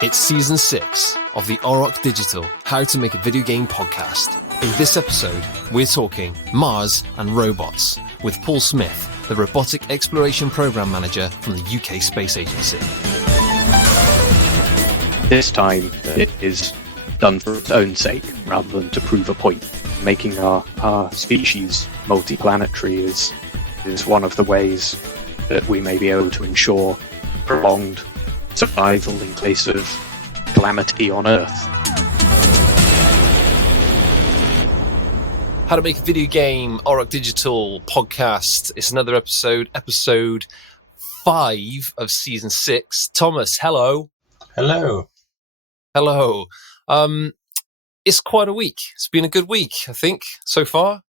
It's Season 6 of the Auroch Digital How to Make a Video Game podcast. In this episode, we're talking Mars and robots with Paul Smith, the Robotic Exploration Program Manager from the UK Space Agency. This time, it is done for its own sake rather than to prove a point. Making our species multiplanetary is one of the ways that we may be able to ensure prolonged survival in case of calamity on Earth. How to Make a Video Game, Auroch Digital podcast. It's another episode 5 of Season 6. Thomas, hello. Hello. Hello. It's quite a week. It's been a good week, I think, so far.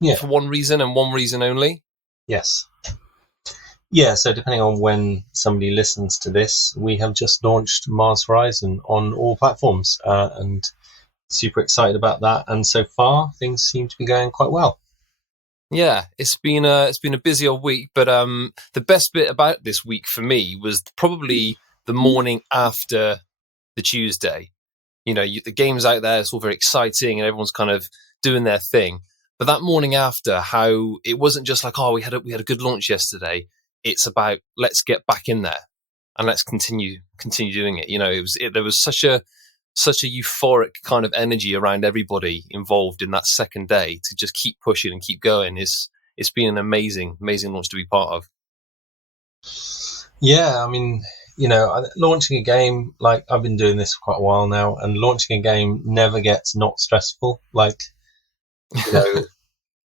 Yeah. For one reason and one reason only. Yes. Yeah, so depending on when somebody listens to this, we have just launched Mars Horizon on all platforms, and super excited about that. And so far, things seem to be going quite well. Yeah, it's been a busy old week, but the best bit about this week for me was probably the morning after the Tuesday. You know, the game's out there, it's all very exciting, and everyone's kind of doing their thing. But that morning after, how it wasn't just like, oh, we had a good launch yesterday. It's about, let's get back in there and let's continue doing it. You know, there was such a euphoric kind of energy around everybody involved in that second day to just keep pushing and keep going. It's been an amazing launch to be part of. Yeah, I mean, you know, launching a game, like I've been doing this for quite a while now, and launching a game never gets not stressful. Like, you know,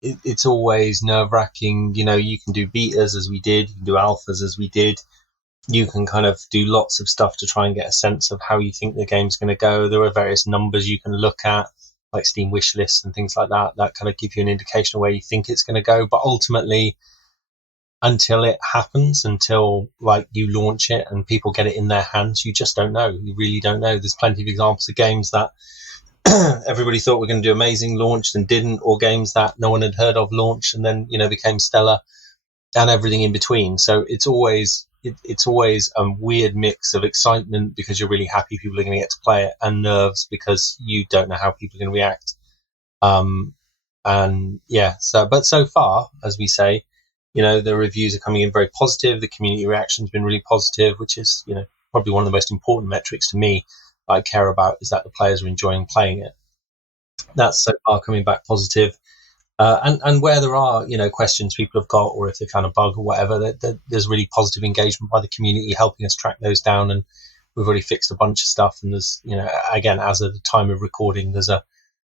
it's always nerve-wracking. You know, you can do betas as we did, you can do alphas as we did. You can kind of do lots of stuff to try and get a sense of how you think the game's going to go. There are various numbers you can look at, like Steam wish lists and things like that, that kind of give you an indication of where you think it's going to go. But ultimately, until it happens, until like you launch it and people get it in their hands, you just don't know. You really don't know. There's plenty of examples of games that everybody thought were going to do amazing, launched and didn't, or games that no one had heard of launched and then, you know, became stellar, and everything in between. So it's always a weird mix of excitement because you're really happy people are going to get to play it, and nerves because you don't know how people are going to react. And yeah, but so far, as we say, you know, the reviews are coming in very positive. The community reaction's been really positive, which is, you know, probably one of the most important metrics to me I care about, is that the players are enjoying playing it. That's so far coming back positive. And where there are, you know, questions people have got, or if they found a bug or whatever, there's really positive engagement by the community helping us track those down. And we've already fixed a bunch of stuff. And there's, you know, again, as of the time of recording, there's a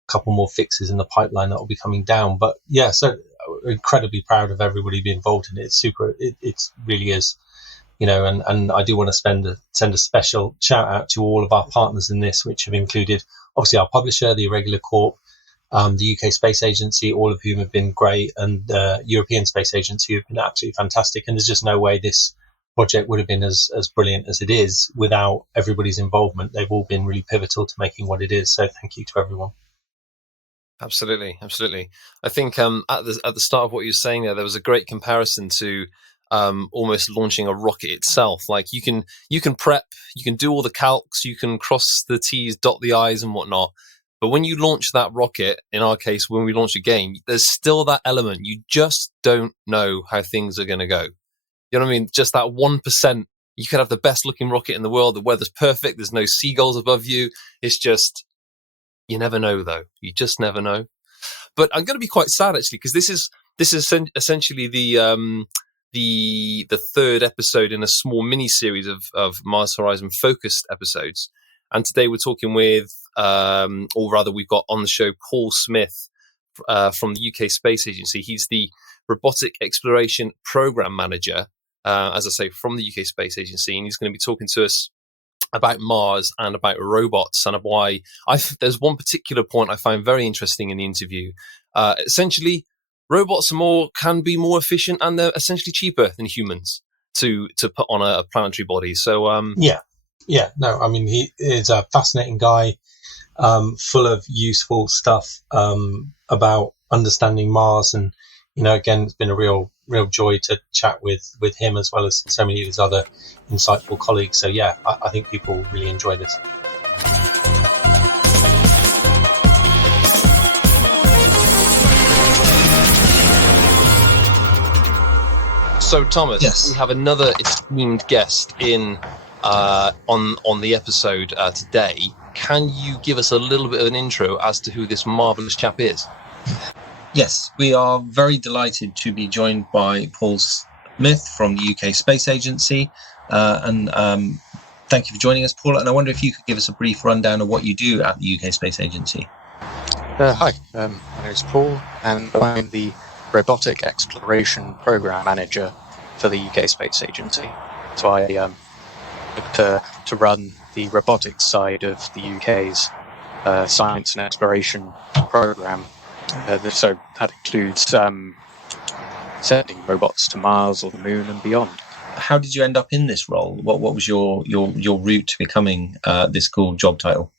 couple more fixes in the pipeline that will be coming down. But yeah, so we're incredibly proud of everybody being involved in it. It's super, it really is. You know, and I do want to send a special shout out to all of our partners in this, which have included obviously our publisher, the Irregular Corp, the UK Space Agency, all of whom have been great, and the European Space Agency, who have been absolutely fantastic. And there's just no way this project would have been as brilliant as it is without everybody's involvement. They've all been really pivotal to making what it is. So thank you to everyone. Absolutely. I think at the start of what you were saying there was a great comparison to almost launching a rocket itself. Like you can prep, you can do all the calcs, you can cross the T's, dot the I's and whatnot. But when you launch that rocket, in our case, when we launch a game, there's still that element. You just don't know how things are going to go. You know what I mean? Just that 1%. You could have the best looking rocket in the world. The weather's perfect. There's no seagulls above you. It's just, you never know though. You just never know. But I'm going to be quite sad actually, because this is essentially the third episode in a small mini series of Mars Horizon focused episodes. And today we're talking with, or rather we've got on the show Paul Smith from the UK Space Agency. He's the Robotic Exploration Program Manager, as I say, from the UK Space Agency. And he's going to be talking to us about Mars and about robots, and why there's one particular point I find very interesting in the interview. Essentially, robots can be more efficient, and they're essentially cheaper than humans to put on a planetary body. So yeah, no, I mean, he is a fascinating guy, full of useful stuff about understanding Mars, and again, it's been a real joy to chat with him as well as so many of his other insightful colleagues. So yeah, I think people really enjoy this. So Thomas, Yes. we have another esteemed guest in on the episode today. Can you give us a little bit of an intro as to who this marvellous chap is? Yes, we are very delighted to be joined by Paul Smith from the UK Space Agency. And thank you for joining us, Paul. And I wonder if you could give us a brief rundown of what you do at the UK Space Agency. Hi, my name is Paul, and I'm the Robotic Exploration Program Manager for the UK Space Agency. So I look to run the robotics side of the UK's science and exploration program. So that includes sending robots to Mars or the Moon and beyond. How did you end up in this role? What was your route to becoming this cool job title?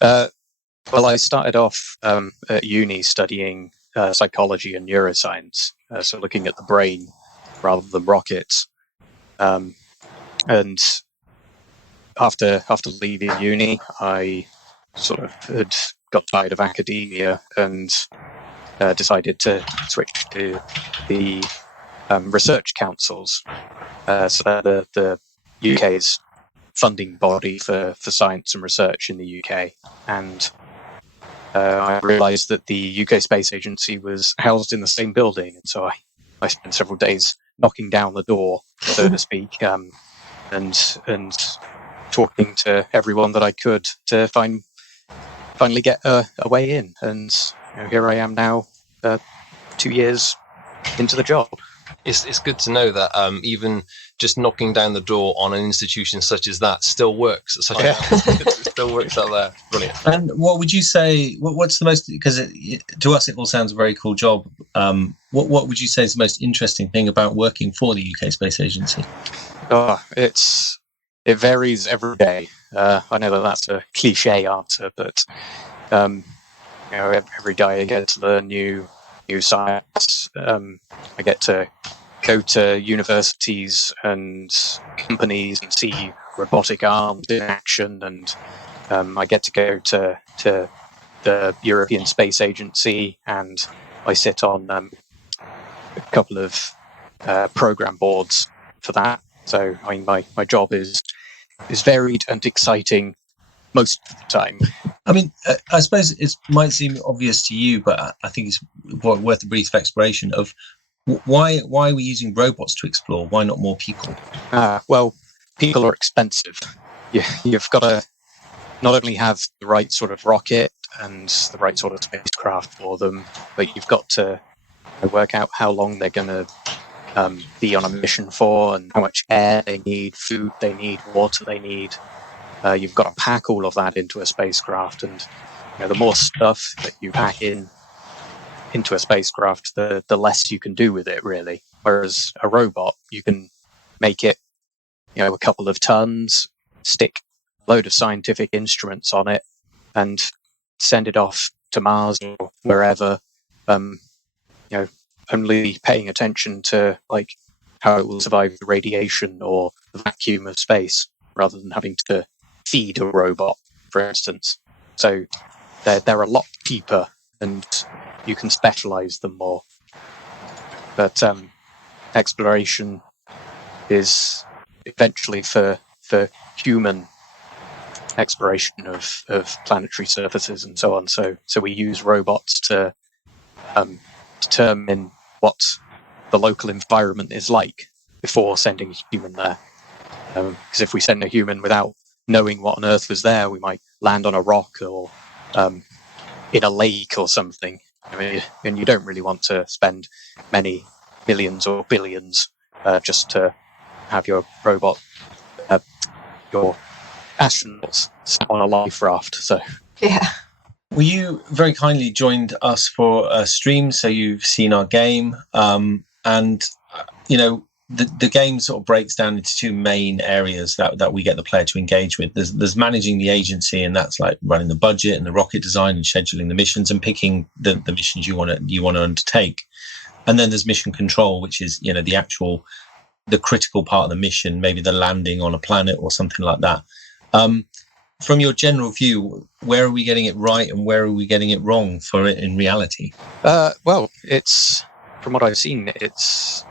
Well, I started off at uni studying psychology and neuroscience, so looking at the brain rather than rockets. And after leaving uni, I sort of had got tired of academia and decided to switch to the research councils. So they're the UK's funding body for science and research in the UK. And I realised that the UK Space Agency was housed in the same building, and so I spent several days knocking down the door, so to speak, and talking to everyone that I could to finally get a way in. And here I am now, 2 years into the job. It's good to know that even just knocking down the door on an institution such as that still works. It still works out there. Brilliant. And what would you say? What's the most? Because to us, it all sounds a very cool job. What would you say is the most interesting thing about working for the UK Space Agency? It varies every day. I know that's a cliche answer, but every day I get to learn new science. I get to go to universities and companies and see robotic arms in action, and I get to go to the European Space Agency, and I sit on a couple of program boards for that. So I mean, my job is varied and exciting most of the time. I mean, I suppose it might seem obvious to you, but I think it's worth a brief exploration of why are we using robots to explore? Why not more people? Well, people are expensive. You've got to not only have the right sort of rocket and the right sort of spacecraft for them, but you've got to work out how long they're going to be on a mission for, and how much air they need, food they need, water they need. You've got to pack all of that into a spacecraft, and the more stuff that you pack into a spacecraft, the less you can do with it, really. Whereas a robot, you can make it, a couple of tons, stick a load of scientific instruments on it, and send it off to Mars or wherever. Only paying attention to how it will survive the radiation or the vacuum of space, rather than having to feed a robot, for instance. So they're a lot cheaper, and you can specialize them more. But exploration is eventually for human exploration of planetary surfaces and so on. So we use robots to determine what the local environment is like before sending a human there. Because if we send a human without knowing what on Earth was there, we might land on a rock or in a lake or something. And you don't really want to spend many millions or billions just to have your robot, your astronauts sat on a life raft. So yeah. Well, you very kindly joined us for a stream, so you've seen our game, and the game sort of breaks down into two main areas that we get the player to engage with. There's managing the agency, and that's like running the budget and the rocket design and scheduling the missions and picking the missions you want to undertake. And then there's mission control, which is, the critical part of the mission, maybe the landing on a planet or something like that. From your general view, where are we getting it right and where are we getting it wrong for it in reality? Well, it's, from what I've seen, it's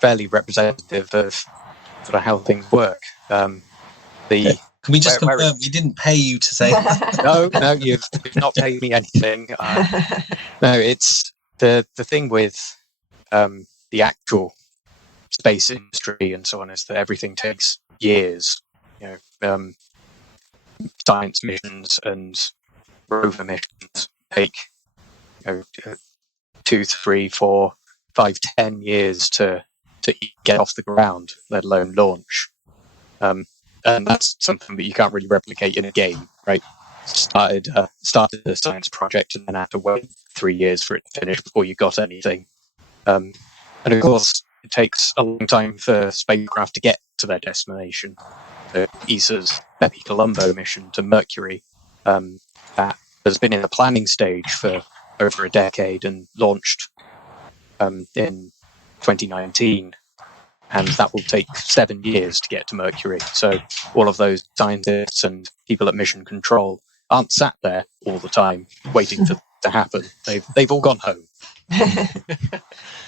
fairly representative of sort of how things work. Can we just confirm we didn't pay you to say that? No, you've not paid me anything. No, it's the thing with the actual space industry and so on is that everything takes years. Science missions and rover missions take 2, 3, 4, 5, 10 years to get off the ground, let alone launch. And that's something that you can't really replicate in a game, right? Started a science project and then had to wait 3 years for it to finish before you got anything. And of course, it takes a long time for spacecraft to get to their destination. So ESA's Bepi Colombo mission to Mercury, that has been in the planning stage for over a decade and launched in 2019. And that will take 7 years to get to Mercury. So all of those scientists and people at Mission Control aren't sat there all the time waiting for it to happen. They've all gone home.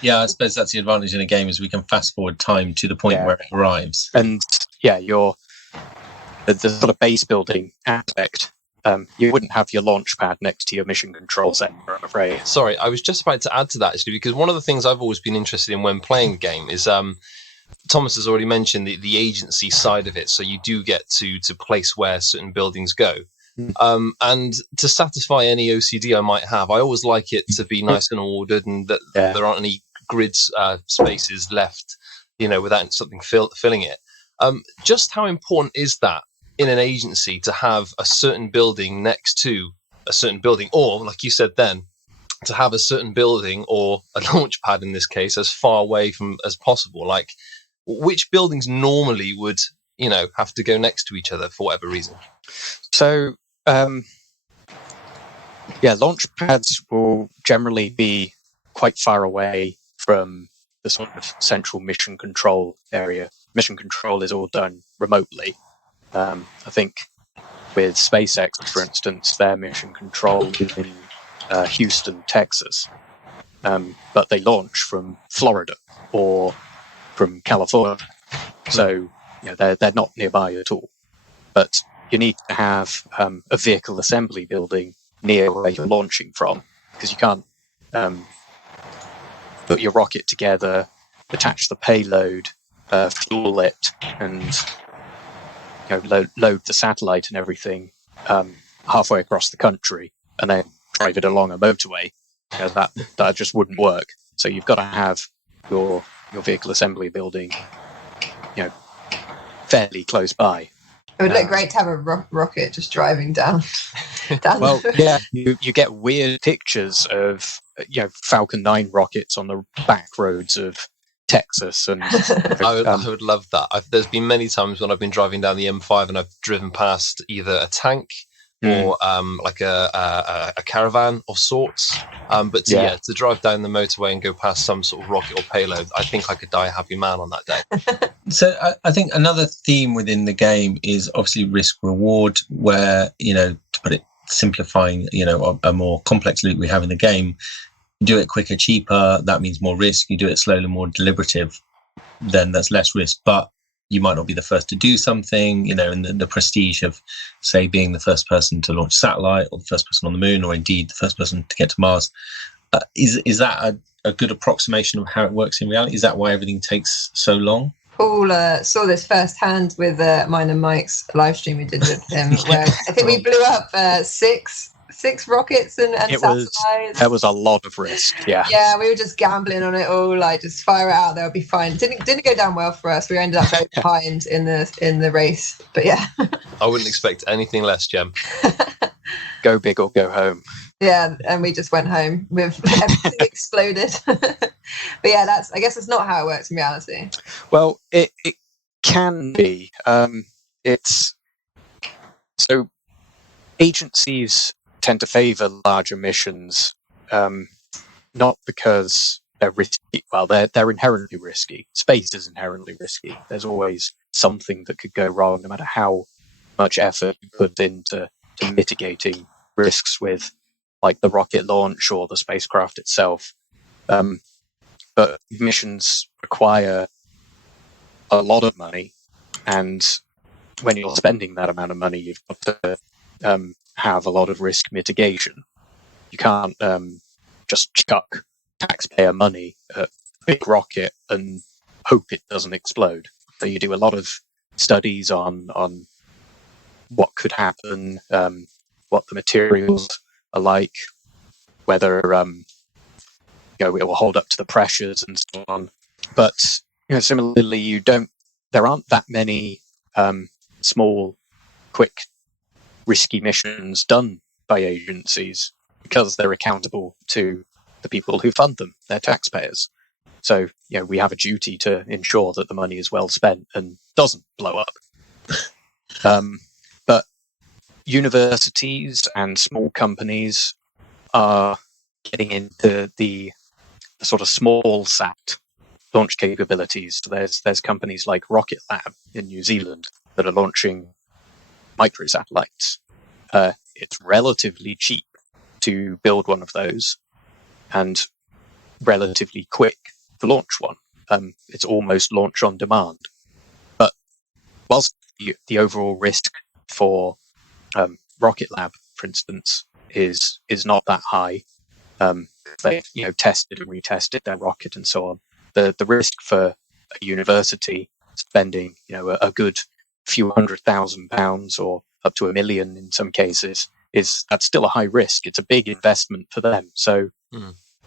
Yeah, I suppose that's the advantage in a game is we can fast forward time to the point where it arrives. And the sort of base building aspect. You wouldn't have your launch pad next to your mission control center, I'm afraid. Sorry, I was just about to add to that, actually, because one of the things I've always been interested in when playing the game is Thomas has already mentioned the agency side of it, so you do get to place where certain buildings go. And to satisfy any OCD I might have, I always like it to be nice and ordered and that there aren't any grid spaces left, without something filling it. Just how important is that in an agency to have a certain building next to a certain building, or like you said then, to have a certain building or a launch pad in this case as far away from as possible? Like, which buildings normally would have to go next to each other for whatever reason? So launch pads will generally be quite far away from the sort of central mission control area. Mission control is all done remotely. I think with SpaceX, for instance, their mission control is in Houston, Texas, but they launch from Florida or from California, so they're not nearby at all. But you need to have a vehicle assembly building near where you're launching from, because you can't put your rocket together, attach the payload, fuel it, and load the satellite and everything halfway across the country, and then drive it along a motorway. That just wouldn't work. So you've got to have your vehicle assembly building, fairly close by. It would look great to have a rocket just driving down. Well, yeah, you get weird pictures of Falcon 9 rockets on the back roads of Texas, and I would love that. There's been many times when I've been driving down the M5 and I've driven past either a tank or like a caravan of sorts. But to drive down the motorway and go past some sort of rocket or payload, I think I could die a happy man on that day. So I think another theme within the game is obviously risk reward, where, to put it simplifying, a more complex loop we have in the game, do it quicker, cheaper, that means more risk. You do it slowly, more deliberative, then that's less risk. But you might not be the first to do something, and the prestige of, say, being the first person to launch a satellite or the first person on the moon, or indeed the first person to get to Mars. Is that a good approximation of how it works in reality? Is that why everything takes so long? Paul saw this firsthand with mine and Mike's live stream we did with him, where I think we blew up six rockets and satellites. There was a lot of risk. Yeah, we were just gambling on it all, like just fire it out there, it'll be fine. Didn't go down well for us. We ended up very behind in the race, but yeah. I wouldn't expect anything less, Jem. Go big or go home. Yeah, and we just went home with everything exploded. But yeah, I guess it's not how it works in reality. Well, it can be. It's so agencies tend to favour larger missions, not because they're risky. Well, they're inherently risky. Space is inherently risky. There's always something that could go wrong, no matter how much effort you put into mitigating risks with, like, the rocket launch or the spacecraft itself. But missions require a lot of money, and when you're spending that amount of money, you've got to have a lot of risk mitigation. You can't just chuck taxpayer money at a big rocket and hope it doesn't explode. So you do a lot of studies on what could happen, what the materials are like, whether it will hold up to the pressures and so on. But similarly, there aren't that many small, quick, risky missions done by agencies because they're accountable to the people who fund them, their taxpayers. So, we have a duty to ensure that the money is well spent and doesn't blow up. But universities and small companies are getting into the sort of small sat launch capabilities. So there's companies like Rocket Lab in New Zealand that are launching microsatellites. It's relatively cheap to build one of those, and relatively quick to launch one. It's almost launch on demand. But whilst the overall risk for Rocket Lab, for instance, is not that high, they tested and retested their rocket and so on. The risk for a university spending a good few £100,000 or up to £1 million in some cases that's still a high risk. It's a big investment for them. So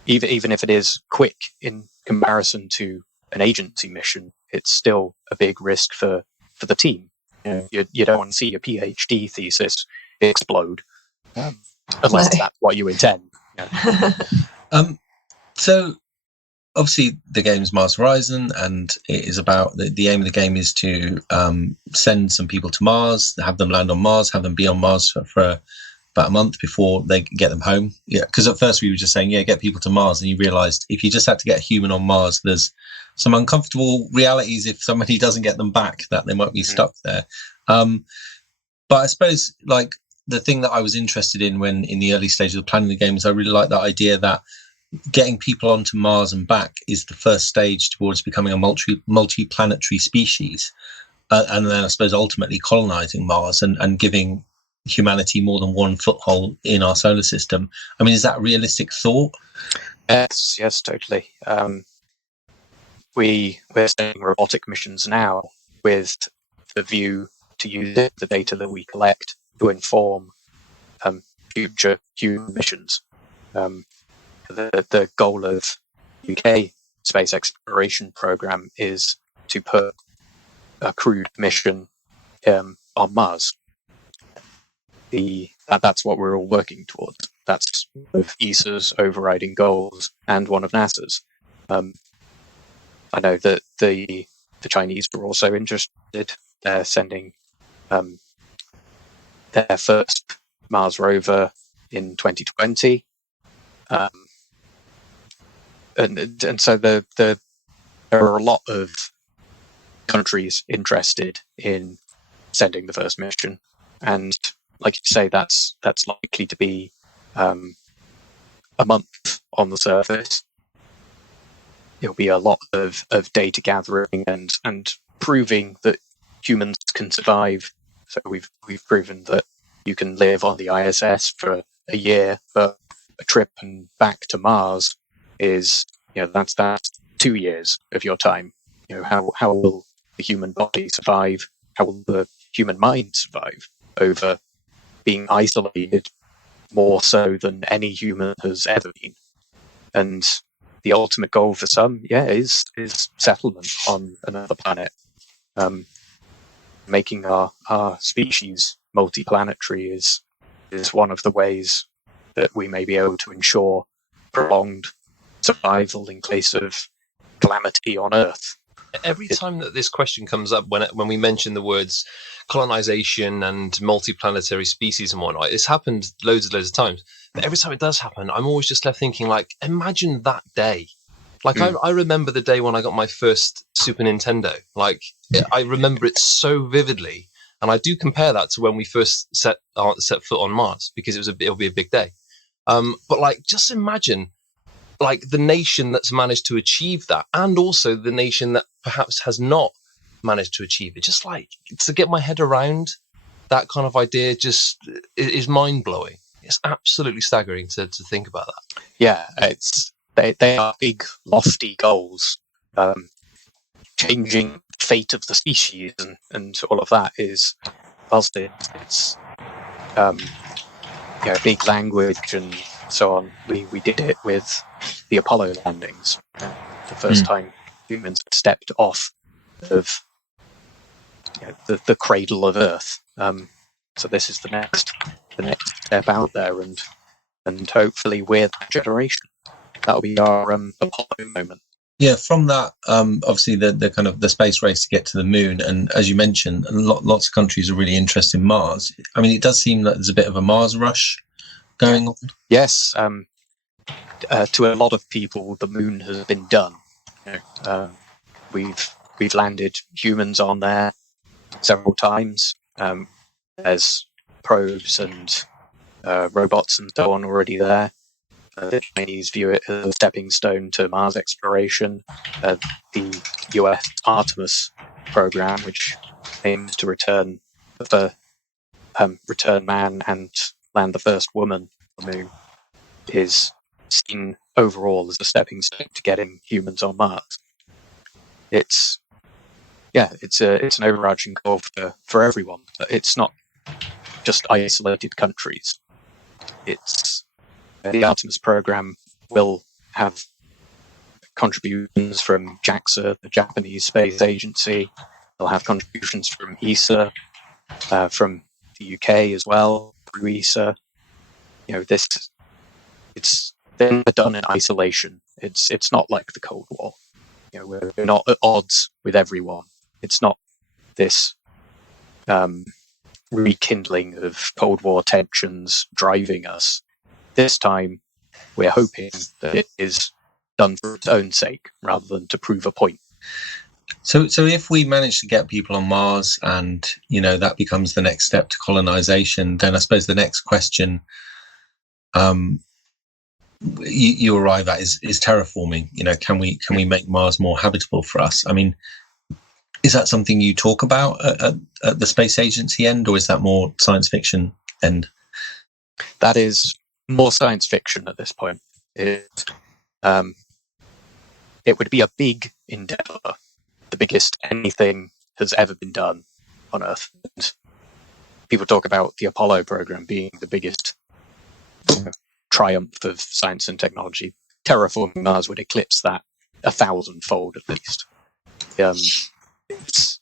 even if it is quick in comparison to an agency mission, it's still a big risk for the team. You don't want to see your PhD thesis explode unless that's what you intend. So obviously the game's Mars Horizon, and it is about the aim of the game is to send some people to Mars, have them land on Mars, have them be on Mars for about a month before they get them home. Yeah, because at first we were just saying, get people to Mars, and you realised if you just had to get a human on Mars, there's some uncomfortable realities if somebody doesn't get them back, that they might be stuck there. But I suppose, like, the thing that I was interested in when in the early stages of planning the game is I really like that idea that getting people onto Mars and back is the first stage towards becoming a multi-planetary species, and then I suppose ultimately colonising Mars and giving humanity more than one foothold in our solar system. I mean, is that a realistic thought? Yes, totally. We're sending robotic missions now with the view to use the data that we collect to inform future human missions. The goal of UK space exploration program is to put a crewed mission on Mars. That's what we're all working towards. That's one of ESA's overriding goals and one of NASA's. I know that the Chinese were also interested. They're sending their first Mars rover in 2020. And so there are a lot of countries interested in sending the first mission, and like you say, that's likely to be a month on the surface. It'll be a lot of data gathering and proving that humans can survive. So we've proven that you can live on the ISS for a year, but a trip and back to Mars is, that's 2 years of your time. How will the human body survive? How will the human mind survive over being isolated more so than any human has ever been? And the ultimate goal for some, is settlement on another planet. Making our species multi-planetary is one of the ways that we may be able to ensure prolonged survival in case of calamity on Earth. Every time that this question comes up, when we mention the words colonization and multi-planetary species and whatnot, it's happened loads of times. But every time it does happen, I'm always just left thinking, like, imagine that day Like I remember the day when I got my first Super Nintendo. Like I remember it so vividly, and I do compare that to when we first set foot on Mars, because it'll be a big day. But like, just imagine like the nation that's managed to achieve that, and also the nation that perhaps has not managed to achieve it. Just like, to get my head around that kind of idea just is mind blowing. It's absolutely staggering to think about that. Yeah, they are big, lofty goals. Changing fate of the species and all of that is, whilst it's big language and so on. We did it with the Apollo landings. The first time humans stepped off of the cradle of Earth. So this is the next step out there, and hopefully we're that generation. That'll be our Apollo moment. Yeah, from that, obviously the kind of the space race to get to the moon, and as you mentioned, lots of countries are really interested in Mars. I mean, it does seem that there's a bit of a Mars rush going on. Yes, to a lot of people, the moon has been done. We've landed humans on there several times. There's probes and robots and so on already there. The Chinese view it as a stepping stone to Mars exploration. The US Artemis program, which aims to return man and land the first woman on the moon, is seen overall as a stepping stone to getting humans on Mars. It's an overarching goal for everyone. It's not just isolated countries. It's the Artemis program will have contributions from JAXA, the Japanese Space Agency. They'll have contributions from ESA, from the UK as well, through ESA. They're never done in isolation. It's not like the Cold War. We're not at odds with everyone. It's not this rekindling of Cold War tensions driving us. This time, we're hoping that it is done for its own sake rather than to prove a point. So if we manage to get people on Mars, and that becomes the next step to colonization, then I suppose the next question you arrive at is terraforming. Can we make Mars more habitable for us? I mean, is that something you talk about at the space agency end, or is that more science fiction end? That is more science fiction at this point. It would be a big endeavor, the biggest anything has ever been done on Earth. And people talk about the Apollo program being the biggest triumph of science and technology. Terraforming Mars would eclipse that 1,000-fold at least. It's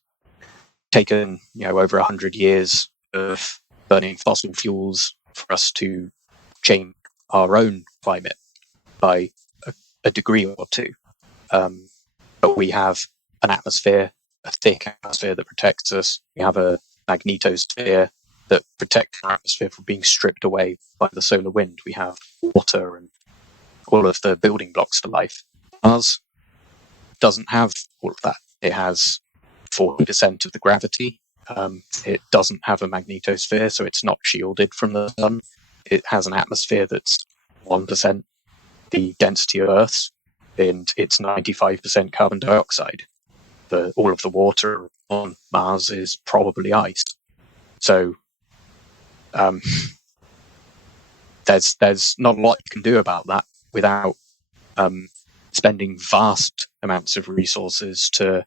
taken over 100 years of burning fossil fuels for us to change our own climate by a degree or two. But we have an atmosphere, a thick atmosphere that protects us. We have a magnetosphere that protects our atmosphere from being stripped away by the solar wind. We have water and all of the building blocks to life. Mars doesn't have all of that. It has 40% of the gravity. It doesn't have a magnetosphere, so it's not shielded from the sun. It has an atmosphere that's 1% the density of Earth's, and it's 95% carbon dioxide. All of the water on Mars is probably ice. So there's not a lot you can do about that without spending vast amounts of resources to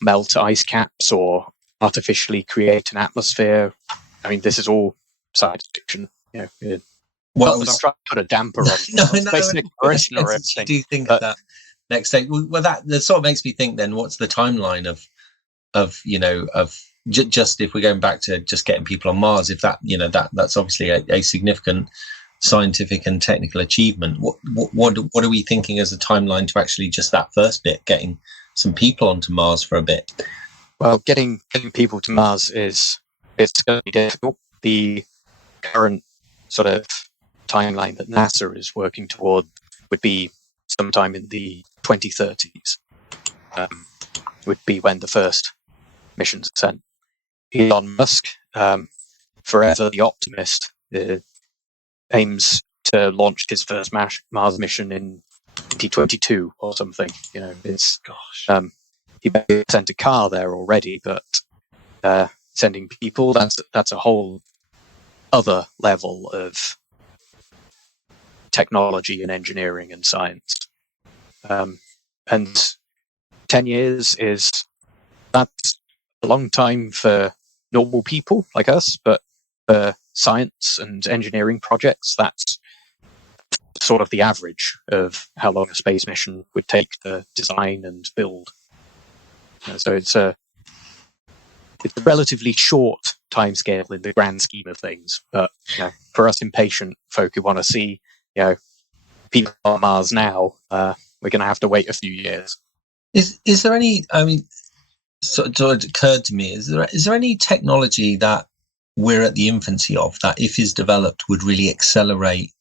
melt ice caps or artificially create an atmosphere. I mean, this is all science fiction. I'm trying to put a damper on space exploration or anything. Do you think of that next stage? Well, that sort of makes me think. Then, what's the timeline of just if we're going back to just getting people on Mars? If that's obviously a significant scientific and technical achievement. What are we thinking as a timeline to actually just that first bit, getting some people onto Mars for a bit? Well, getting people to Mars it's going to be difficult. The current sort of timeline that NASA is working toward would be sometime in the 2030s would be when the first missions are sent. Elon Musk, forever the optimist, aims to launch his first Mars mission in 2022 or something. It's he sent a car there already, but sending people, that's a whole other level of technology and engineering and science. And 10 years that's a long time for normal people like us, but for science and engineering projects, that's sort of the average of how long a space mission would take to design and build. So it's a relatively short timescale in the grand scheme of things, but for us impatient folk who want to see people on Mars now, we're going to have to wait a few years. Is there any? I mean, so it occurred to me: is there any technology that we're at the infancy of that, if is developed, would really accelerate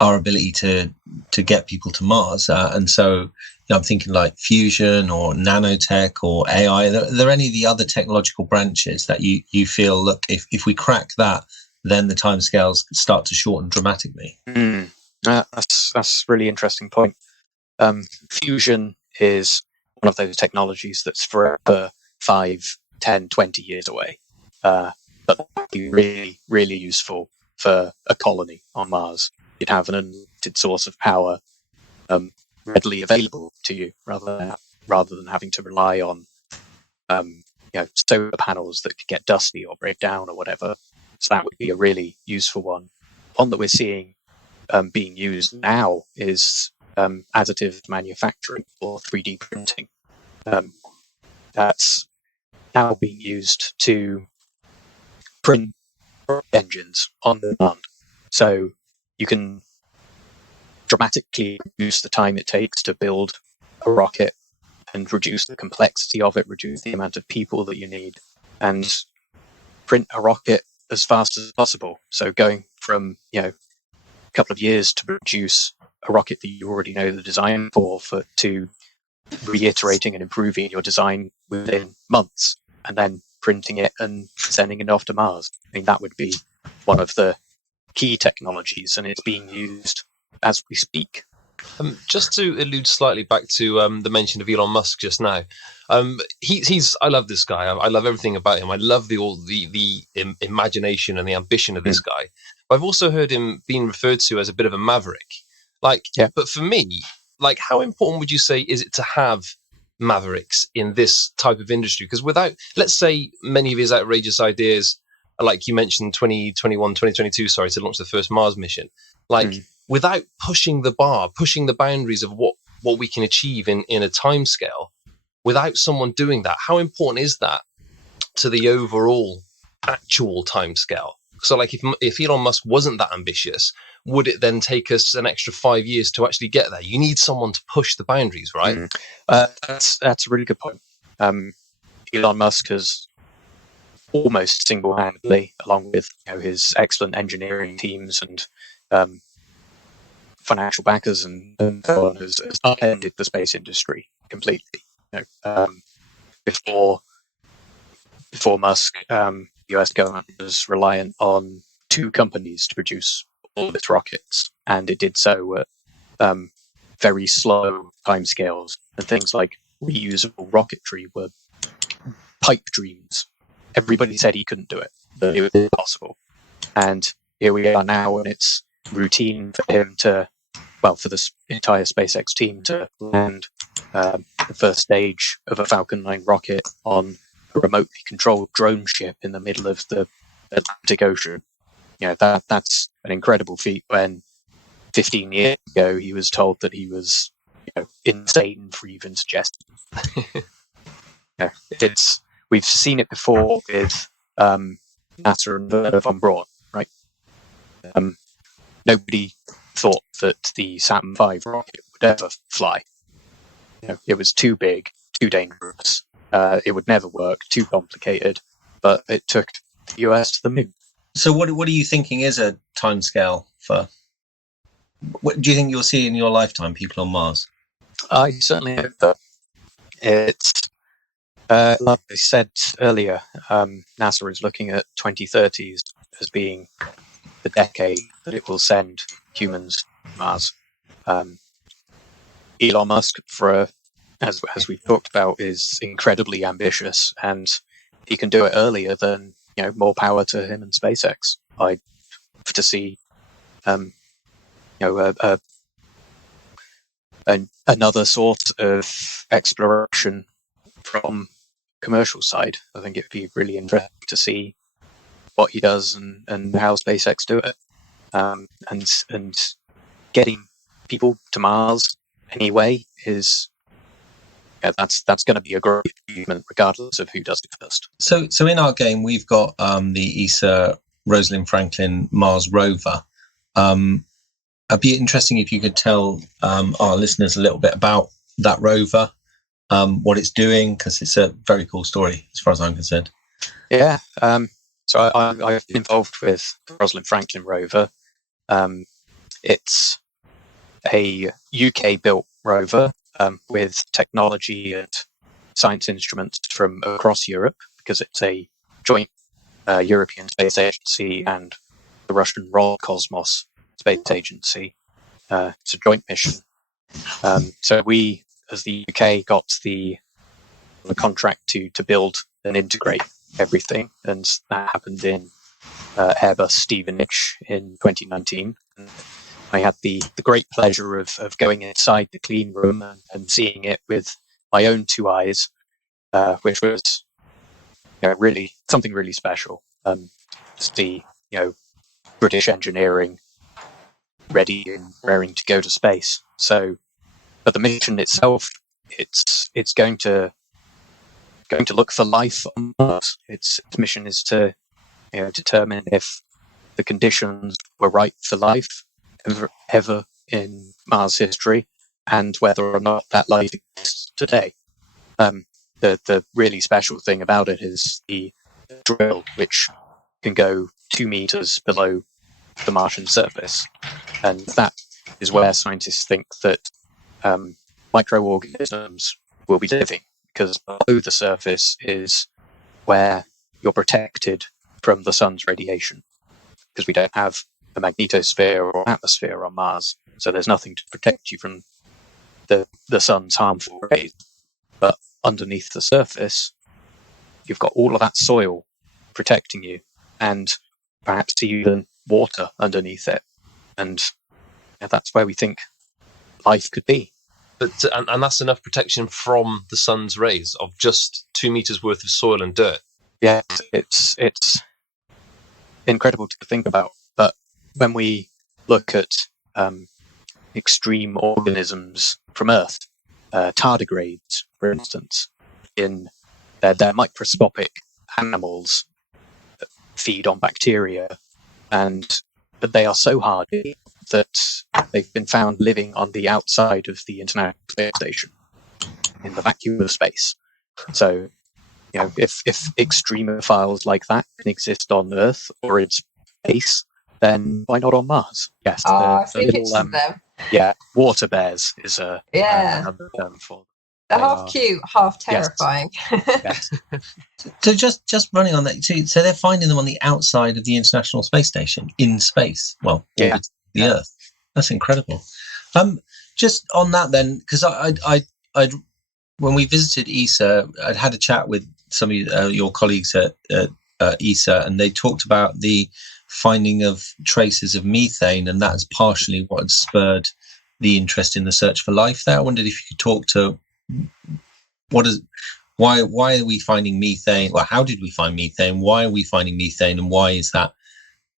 our ability to get people to Mars? And so I'm thinking like fusion or nanotech or AI. Are there any of the other technological branches that you feel, look, if we crack that, then the timescales start to shorten dramatically? That's a really interesting point. Fusion is one of those technologies that's forever 5, 10, 20 years away. But that would be really, really useful for a colony on Mars. You'd have an unlimited source of power readily available to you, rather than having to rely on solar panels that could get dusty or break down or whatever. So that would be a really useful one. One that we're seeing being used now is additive manufacturing or 3D printing. That's now being used to print engines on demand. So you can dramatically reduce the time it takes to build a rocket and reduce the complexity of it, reduce the amount of people that you need, and print a rocket as fast as possible. So going from a couple of years to produce a rocket that you already know the design for to reiterating and improving your design within months, and then printing it and sending it off to Mars. I mean, that would be one of the key technologies, and it's being used as we speak. Just to allude slightly back to the mention of Elon Musk just now, he's I love this guy. I love everything about him. I love the imagination and the ambition of this guy. But I've also heard him being referred to as a bit of a maverick. But for me, how important would you say is it to have mavericks in this type of industry? Because without, let's say, many of his outrageous ideas, like you mentioned, 2022, to launch the first Mars mission, without pushing the bar, pushing the boundaries of what we can achieve in a timescale, without someone doing that, how important is that to the overall actual timescale? So, if Elon Musk wasn't that ambitious, would it then take us an extra 5 years to actually get there? You need someone to push the boundaries, right? That's a really good point. Elon Musk has almost single-handedly, along with his excellent engineering teams and financial backers and so on, has upended the space industry completely. Before Musk, the US government was reliant on 2 companies to produce all of its rockets, and it did so at very slow timescales, and things like reusable rocketry were pipe dreams. Everybody said he couldn't do it, that it was impossible. And here we are now, and it's routine for him for this entire SpaceX team to land the first stage of a Falcon 9 rocket on a remotely controlled drone ship in the middle of the Atlantic Ocean. That's an incredible feat when 15 years ago he was told that he was insane for even suggesting. We've seen it before with NASA and Werner von Braun, right? Nobody thought that the Saturn V rocket would ever fly. It was too big, too dangerous. It would never work, too complicated. But it took the US to the moon. So what are you thinking is a timescale for? What do you think you'll see in your lifetime, people on Mars? I certainly hope that. It's like I said earlier, NASA is looking at 2030s as being the decade that it will send humans to Mars. Elon Musk, as we've talked about, is incredibly ambitious, and he can do it earlier. Then more power to him and SpaceX. I'd love to see, another sort of exploration from commercial side. I think it'd be really interesting to see what he does and how SpaceX do it, and getting people to Mars anyway is that's going to be a great achievement regardless of who does it first. So in our game we've got the ESA Rosalind Franklin Mars Rover. It'd be interesting if you could tell our listeners a little bit about that rover, what it's doing, because it's a very cool story as far as I'm concerned. Yeah. So I've been involved with the Rosalind Franklin Rover. It's a UK-built rover with technology and science instruments from across Europe, because it's a joint European Space Agency and the Russian Roscosmos Space Agency. It's a joint mission. So we, as the UK, got the contract to build and integrate everything, and that happened in Airbus Stevenage in 2019. I had the great pleasure of going inside the clean room and seeing it with my own two eyes, which was really something really special. To see British engineering ready and raring to go to space. So, but the mission itself, it's going to look for life on Mars. Its mission is to determine if the conditions were right for life ever in Mars history, and whether or not that life exists today. The really special thing about it is the drill, which can go 2 meters below the Martian surface, and that is where scientists think that microorganisms will be living, because below the surface is where you're protected from the sun's radiation, because we don't have a magnetosphere or atmosphere on Mars, so there's nothing to protect you from the sun's harmful rays. But underneath the surface, you've got all of that soil protecting you, and perhaps even water underneath it, and that's where we think life could be. But and that's enough protection from the sun's rays of just 2 meters worth of soil and dirt. Yeah, it's incredible to think about. But when we look at extreme organisms from Earth, tardigrades, for instance, they're microscopic animals that feed on bacteria, but they are so hardy that they've been found living on the outside of the International Space Station in the vacuum of space. So, if extremophiles like that can exist on Earth or in space, then why not onArs? Yes. I see pictures of them. Yeah, water bears is another term for them. They're half cute, half terrifying. Yes. So just running on that, so they're finding them on the outside of the International Space Station in space. Well, yeah, the Earth. That's incredible. Just on that then, because I when we visited ESA, I'd had a chat with some of your colleagues at ESA, and they talked about the finding of traces of methane, and that's partially what had spurred the interest in the search for life there. I wondered if you could talk to why are we finding methane? Well, how did we find methane? Why are we finding methane, and why is that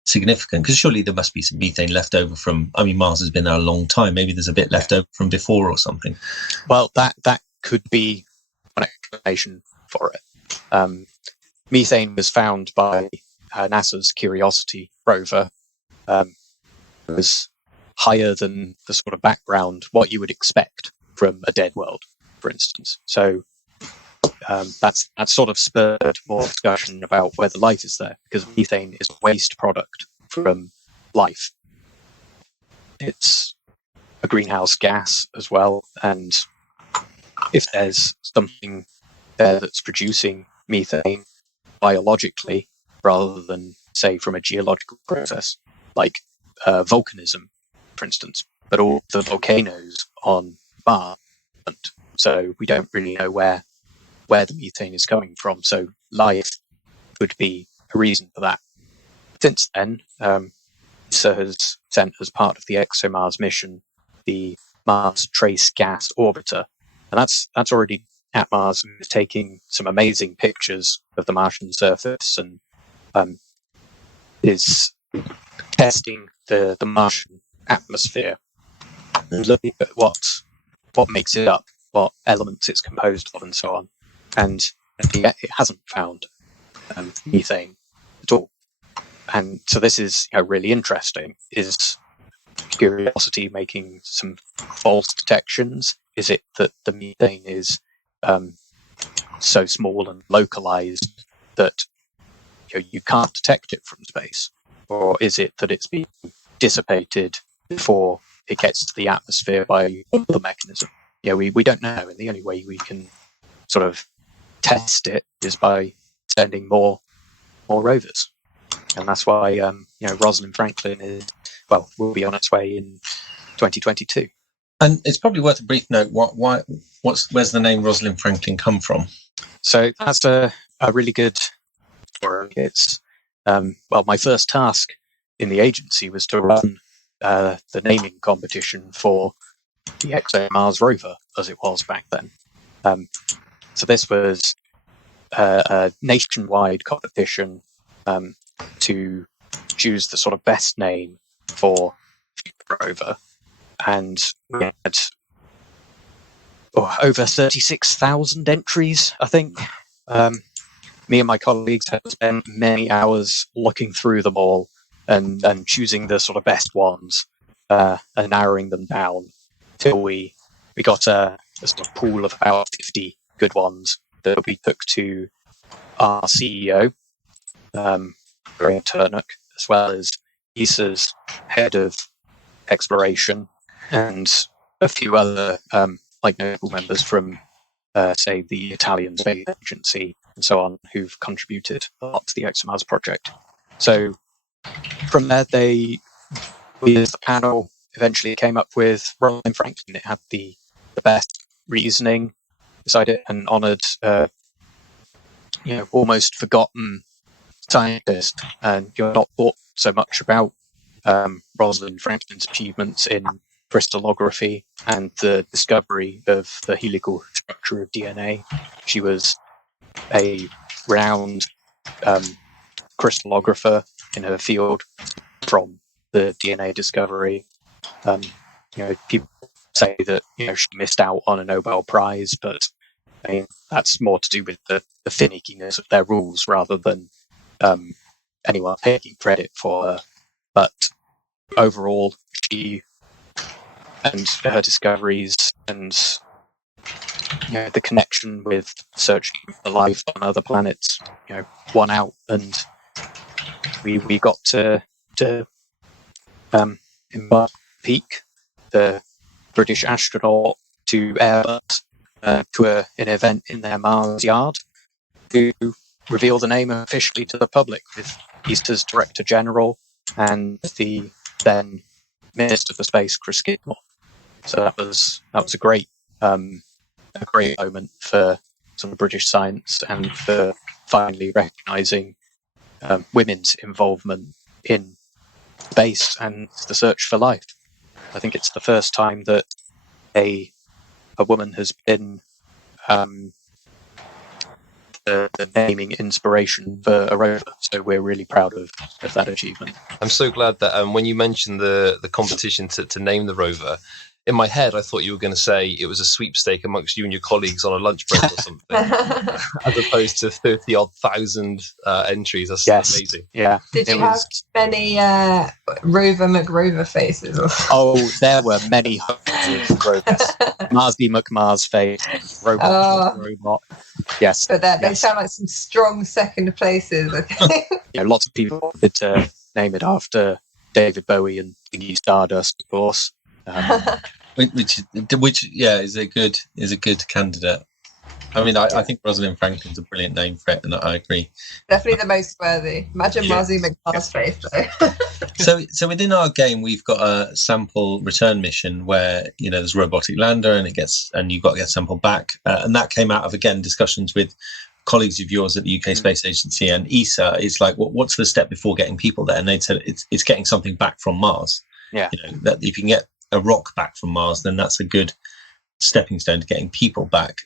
significant? Because surely there must be some methane left over from, Mars has been there a long time. Maybe there's a bit left over from before or something. Well, that could be an explanation for it. Methane was found by NASA's Curiosity rover. It was higher than the sort of background, what you would expect from a dead world, for instance. So that's sort of spurred more discussion about whether life is there, because methane is a waste product from life. It's a greenhouse gas as well. And if there's something there that's producing methane biologically rather than, say, from a geological process, like volcanism, for instance, but all the volcanoes on Mars aren't. So we don't really know where the methane is coming from. So life would be a reason for that. Since then, NASA has sent as part of the ExoMars mission the Mars Trace Gas Orbiter, and that's already at Mars, taking some amazing pictures of the Martian surface, and is testing the Martian atmosphere and looking at what makes it up, what elements it's composed of, and so on. And it hasn't found methane at all. And so this is really interesting. Is Curiosity making some false detections? Is it that the methane is so small and localized that you can't detect it from space? Or is it that it's being dissipated before it gets to the atmosphere by the mechanism? We don't know, and the only way we can sort of test it is by sending more rovers. And that's why Rosalind Franklin will be on its way in 2022. And it's probably worth a brief note. Where's the name Rosalind Franklin come from? So that's a really good story. It's my first task in the agency was to run the naming competition for the ExoMars Rover, as it was back then. So this was a nationwide competition to choose the sort of best name for the rover, and we had over 36,000 entries, I think. Me and my colleagues had to spend many hours looking through them all and choosing the sort of best ones and narrowing them down till we got a sort of pool of about 50 good ones that we took to our CEO, Graham Turnock, as well as ESA's head of exploration, and a few other notable members from, say, the Italian Space Agency and so on, who've contributed a lot to the ExoMars project. So from there, we as the panel eventually came up with Rosalind Franklin. It had the best reasoning beside it, and honoured almost forgotten scientist, and you're not thought so much about Rosalind Franklin's achievements in crystallography and the discovery of the helical structure of DNA. She was a renowned crystallographer in her field from the DNA discovery. People say that she missed out on a Nobel Prize, but I mean, that's more to do with the finickiness of their rules rather than anyone taking credit for her. But overall, she and her discoveries and the connection with searching for life on other planets, won out, and we got to embark Peak, the British astronaut, to Airbus to an event in their Mars yard to reveal the name officially to the public with ESA's Director General and the then Minister for Space, Chris Skidmore. So that was a great moment for sort of British science, and for finally recognising women's involvement in space and the search for life. I think it's the first time that a woman has been the naming inspiration for a rover. So we're really proud of that achievement. I'm so glad that when you mentioned the competition to name the rover, in my head I thought you were going to say it was a sweepstake amongst you and your colleagues on a lunch break or something, as opposed to 30-odd thousand entries. That's amazing. Yeah. Did you have many Rover McRover faces? Oh, there were many hundreds of rovers. Marsdy McMars face, Robot. Yes. But they sound like some strong second places, I think. Lots of people wanted to name it after David Bowie and Ziggy Stardust, of course. Which is a good candidate. I mean, I think Rosalind Franklin's a brilliant name for it, and I agree. Definitely the most worthy. Imagine Mars zooming past space, though. So within our game, we've got a sample return mission where there's a robotic lander, and you've got to get a sample back, and that came out of again discussions with colleagues of yours at the UK Space Agency and ESA. It's like, what's the step before getting people there? And they said it's getting something back from Mars. Yeah, that if you can get a rock back from Mars, then that's a good stepping stone to getting people back.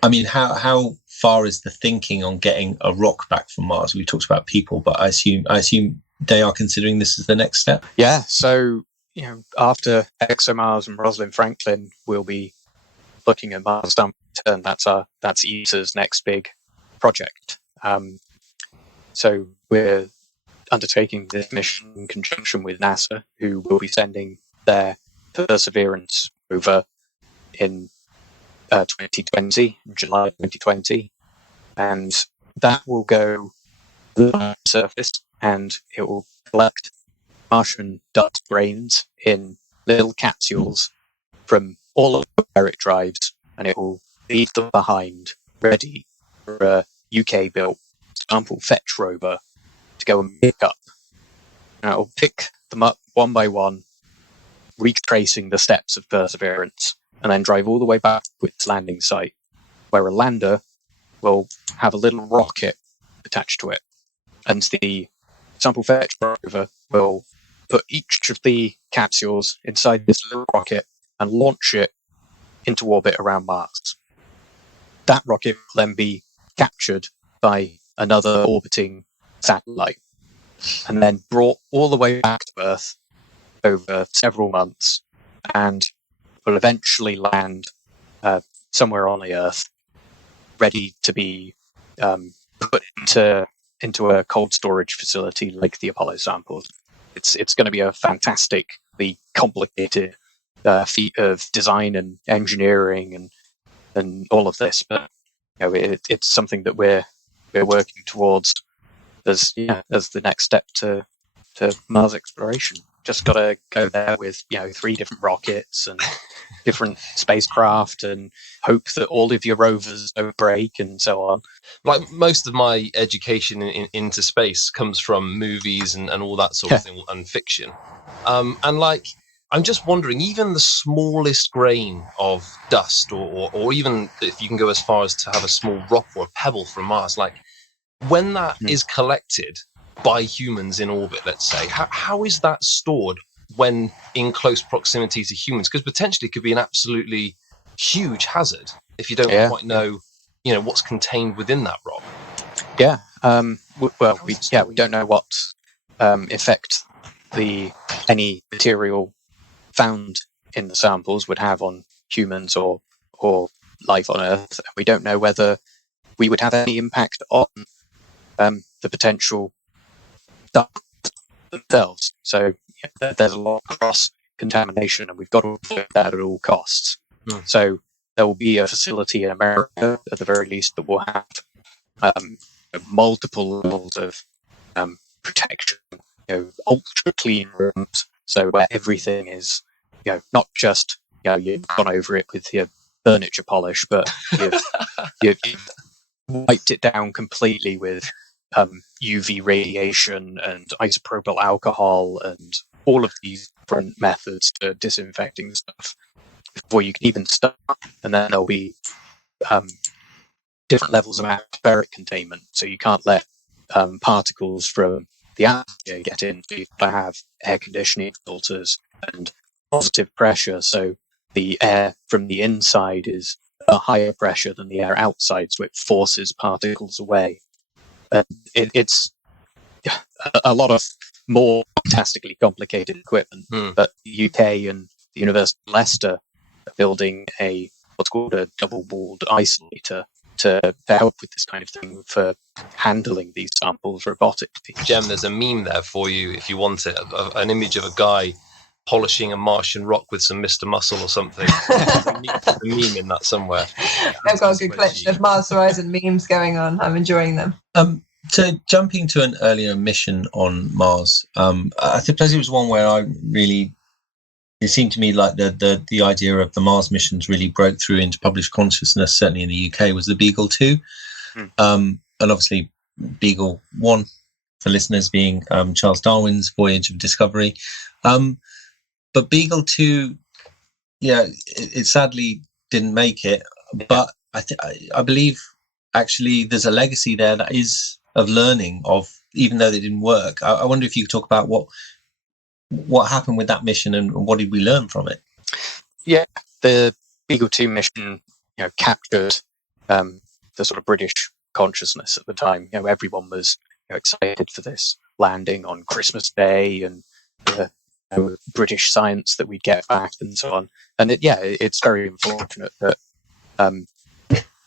I mean, how far is the thinking on getting a rock back from Mars? We talked about people, but I assume they are considering this as the next step. Yeah. So after ExoMars and Rosalind Franklin, we'll be looking at Mars Sample Return. That's ESA's next big project. So we're undertaking this mission in conjunction with NASA, who will be sending their Perseverance rover in 2020, July 2020, and that will go to the surface and it will collect Martian dust grains in little capsules from all of where it drives, and it will leave them behind, ready for a UK-built sample fetch rover to go and pick up. And it'll pick them up one by one, retracing the steps of Perseverance, and then drive all the way back to its landing site, where a lander will have a little rocket attached to it. And the sample fetch rover will put each of the capsules inside this little rocket and launch it into orbit around Mars. That rocket will then be captured by another orbiting satellite and then brought all the way back to Earth over several months, and will eventually land somewhere on the Earth, ready to be put into a cold storage facility like the Apollo samples. It's going to be a fantastically complicated feat of design and engineering and all of this, but it's something that we're working towards as the next step to Mars exploration. Just got to go there with 3 different rockets and different spacecraft and hope that all of your rovers don't break and so on. Like most of my education into space comes from movies and all that sort of thing, and fiction. And like, I'm just wondering, even the smallest grain of dust, or even if you can go as far as to have a small rock or a pebble from Mars, like when that is collected by humans in orbit, let's say, how is that stored when in close proximity to humans? Because potentially it could be an absolutely huge hazard if you don't quite know, what's contained within that rock. Yeah. We don't know what effect any material found in the samples would have on humans or life on Earth. We don't know whether we would have any impact on the potential themselves. So there's a lot of cross contamination, and we've got to avoid that at all costs. So there will be a facility in America, at the very least, that will have multiple levels of protection, ultra clean rooms, so where everything is, not just you've gone over it with your furniture polish, but you've wiped it down completely with UV radiation and isopropyl alcohol and all of these different methods to disinfecting stuff before you can even start. And then there'll be different levels of atmospheric containment, so you can't let particles from the atmosphere get in. So you've got to have air conditioning filters and positive pressure, so the air from the inside is a higher pressure than the air outside, so it forces particles away. It's a lot of more fantastically complicated equipment, but the UK and the University of Leicester are building what's called a double-walled isolator to help with this kind of thing for handling these samples robotically. Jem, there's a meme there for you if you want it, an image of a guy polishing a Martian rock with some Mr. Muscle or something. There's a meme in that somewhere. I've got a good collection of Mars Horizon memes going on. I'm enjoying them. So jumping to an earlier mission on Mars, I suppose it was one where I really it seemed to me like the idea of the Mars missions really broke through into published consciousness, certainly in the UK, was the Beagle 2. And obviously Beagle 1, for listeners, being Charles Darwin's Voyage of Discovery. But Beagle 2, it sadly didn't make it. But I believe actually there's a legacy there that is of learning of, even though they didn't work. I wonder if you could talk about what happened with that mission and what did we learn from it? Yeah, the Beagle 2 mission, captured the sort of British consciousness at the time. Everyone was excited for this landing on Christmas Day and the British science that we'd get back and so on. And it's very unfortunate that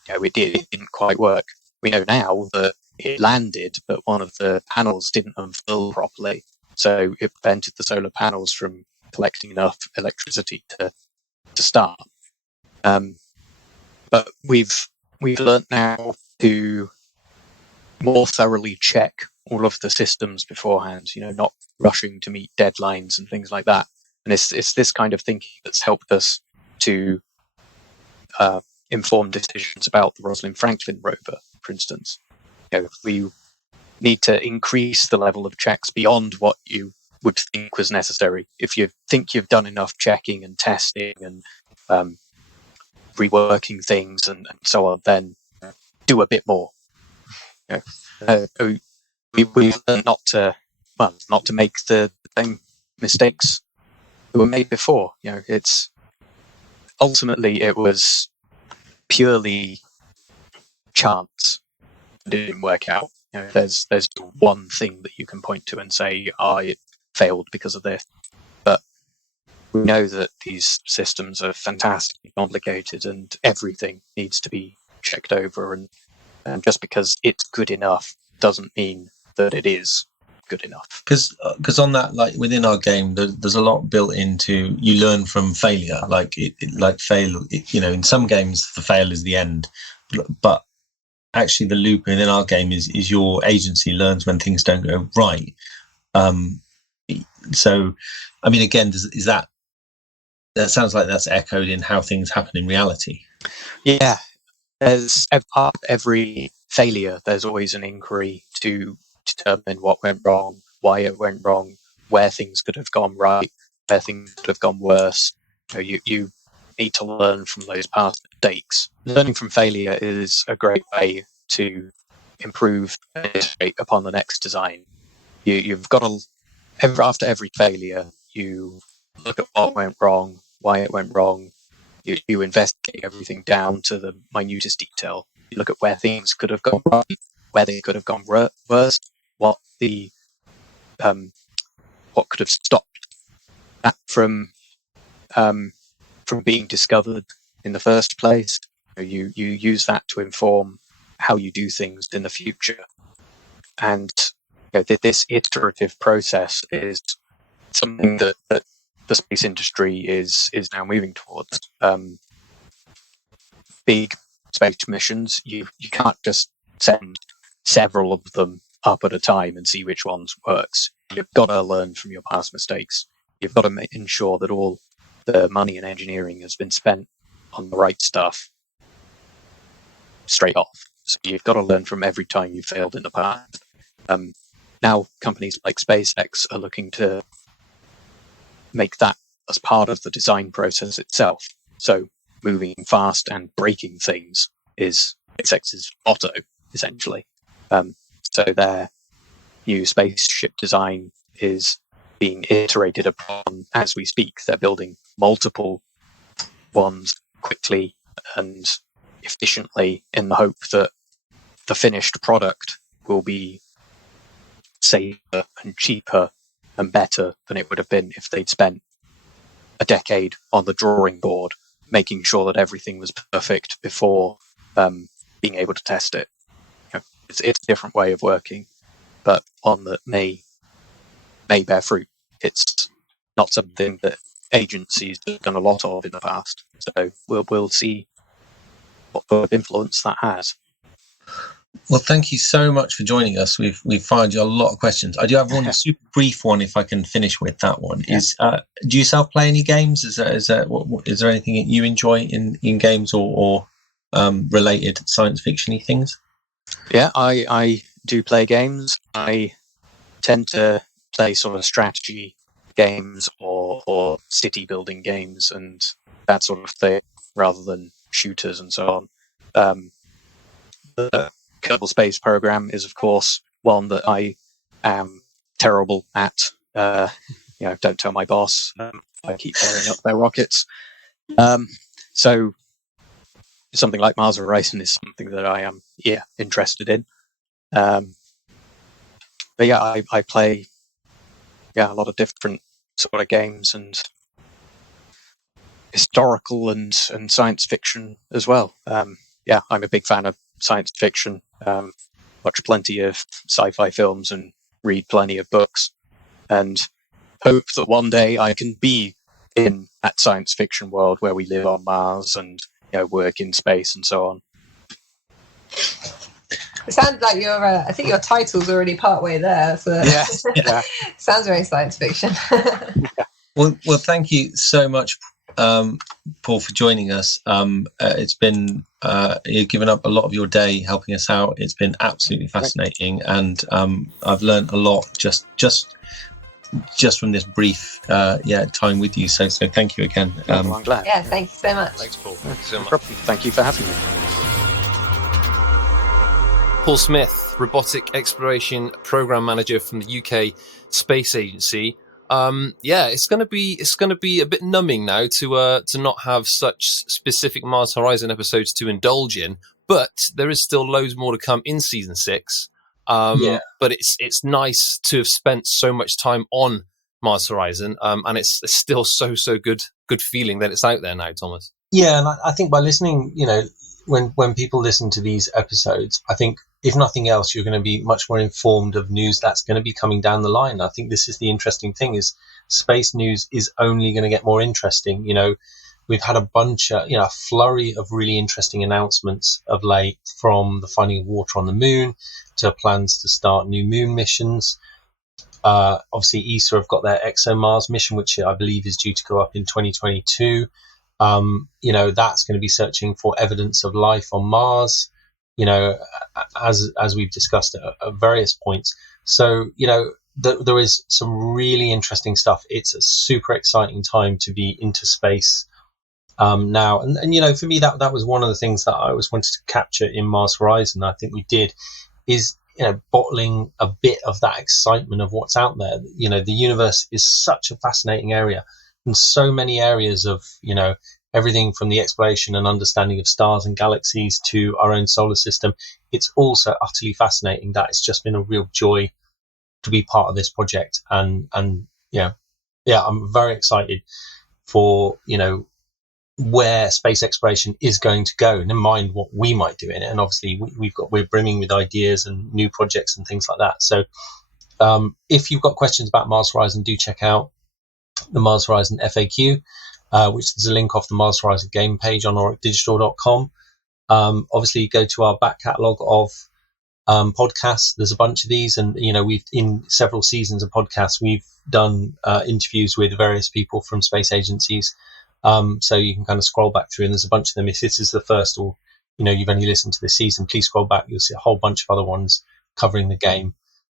it didn't quite work. We know now that it landed, but one of the panels didn't unfurl properly, so it prevented the solar panels from collecting enough electricity to start. But we've learnt now to more thoroughly check all of the systems beforehand, not rushing to meet deadlines and things like that. And it's this kind of thinking that's helped us to inform decisions about the Rosalind Franklin Rover, for instance. We need to increase the level of checks beyond what you would think was necessary. If you think you've done enough checking and testing and reworking things and so on, then do a bit more. We learn not to make the same mistakes that were made before. It's ultimately it was purely chance that it didn't work out. There's one thing that you can point to and say, it failed because of this. But we know that these systems are fantastically complicated and everything needs to be checked over. And just because it's good enough doesn't mean that it is good enough. Because on that, like within our game, there's a lot built into, you learn from failure. In some games, the fail is the end. But actually the loop within our game is your agency learns when things don't go right. So, I mean, again, is that sounds like that's echoed in how things happen in reality. Yeah, there's part of every failure. There's always an inquiry to determine what went wrong, why it went wrong, where things could have gone right, where things could have gone worse. You need to learn from those past mistakes. Learning from failure is a great way to improve and iterate upon the next design. You've got to, after every failure, you look at what went wrong, why it went wrong. You investigate everything down to the minutest detail. You look at where things could have gone right, where they could have gone worse, what could have stopped that from being discovered in the first place. You use that to inform how you do things in the future. And this iterative process is something that the space industry is now moving towards. Big space missions, you can't just send several of them up at a time and see which ones works. You've got to learn from your past mistakes. You've got to ensure that all the money and engineering has been spent on the right stuff straight off. So you've got to learn from every time you failed in the past. Now companies like SpaceX are looking to make that as part of the design process itself. So moving fast and breaking things is SpaceX's motto, essentially. So their new spaceship design is being iterated upon as we speak. They're building multiple ones quickly and efficiently in the hope that the finished product will be safer and cheaper and better than it would have been if they'd spent a decade on the drawing board making sure that everything was perfect before being able to test it. It's a different way of working, but one that may bear fruit. It's not something that agencies have done a lot of in the past, so we'll see what sort of influence that has. Well, thank you so much for joining us. We've fired you a lot of questions. I do have one super brief one, if I can finish with that one. Yeah. Is do you self play any games? Is there anything that you enjoy in games or related science fiction-y things? Yeah, I do play games. I tend to play sort of strategy games or city building games and that sort of thing, rather than shooters and so on. The Kerbal Space Program is, of course, one that I am terrible at. Don't tell my boss. I keep blowing up their rockets. So something like Mars Horizon is something that I am interested in. But yeah, I play a lot of different sort of games and historical and science fiction as well. I'm a big fan of science fiction. Watch plenty of sci-fi films and read plenty of books, and hope that one day I can be in that science fiction world where we live on Mars and work in space and so on. It sounds like I think your title's already partway there. So Yeah. Sounds very science fiction. Well, thank you so much, Paul, for joining us. It's been you've given up a lot of your day helping us out. It's been absolutely fascinating, and I've learned a lot just from this brief time with you. So thank you again. I'm glad. Yeah, thank you so much. Thanks, Paul. Thank you so much. Thank you for having me. Paul Smith, Robotic Exploration Program Manager from the UK Space Agency. It's going to be a bit numbing now to not have such specific Mars Horizon episodes to indulge in, but there is still loads more to come in season 6. But it's nice to have spent so much time on Mars Horizon, and it's still so good feeling that it's out there now, Thomas. Yeah, and I think by listening, when people listen to these episodes, I think if nothing else, you're going to be much more informed of news that's going to be coming down the line. I think this is the interesting thing: is space news is only going to get more interesting. We've had a a flurry of really interesting announcements of late, from the finding of water on the moon to plans to start new moon missions. Obviously, ESA have got their ExoMars mission, which I believe is due to go up in 2022. That's going to be searching for evidence of life on Mars, as we've discussed at various points. So, there is some really interesting stuff. It's a super exciting time to be into space now. And for me, that was one of the things that I always wanted to capture in Mars Horizon. I think we did, is bottling a bit of that excitement of what's out there. The universe is such a fascinating area, and so many areas of everything from the exploration and understanding of stars and galaxies to our own solar system. It's also utterly fascinating that it's just been a real joy to be part of this project. And I'm very excited for where space exploration is going to go, never mind what we might do in it. And obviously we're brimming with ideas and new projects and things like that. So if you've got questions about Mars Horizon, do check out the Mars Horizon FAQ, which is a link off the Mars Horizon game page on aurocdigital.com. Obviously go to our back catalogue of podcasts. There's a bunch of these, and we've, in several seasons of podcasts, we've done interviews with various people from space agencies. So you can kind of scroll back through, and there's a bunch of them. If this is the first, or you've only listened to this season, please scroll back. You'll see a whole bunch of other ones covering the game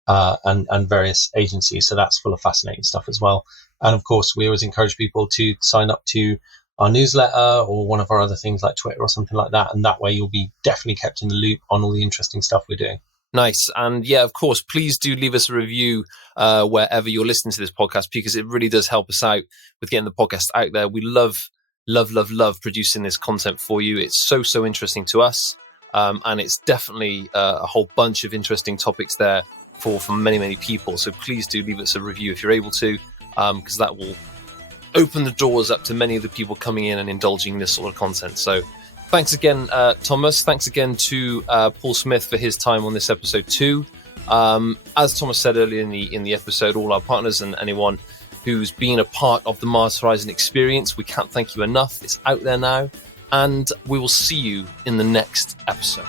and various agencies. So that's full of fascinating stuff as well. And of course, we always encourage people to sign up to our newsletter or one of our other things like Twitter or something like that. And that way you'll be definitely kept in the loop on all the interesting stuff we're doing. Nice. And yeah, of course, please do leave us a review wherever you're listening to this podcast, because it really does help us out with getting the podcast out there. We love producing this content for you. It's so interesting to us. And it's definitely a whole bunch of interesting topics there for many people. So please do leave us a review if you're able to, because that will open the doors up to many of the people coming in and indulging in this sort of content. So thanks again, Thomas. Thanks again to Paul Smith for his time on this episode too. As Thomas said earlier in the episode, all our partners and anyone who's been a part of the Mars Horizon experience, we can't thank you enough. It's out there now, and we will see you in the next episode.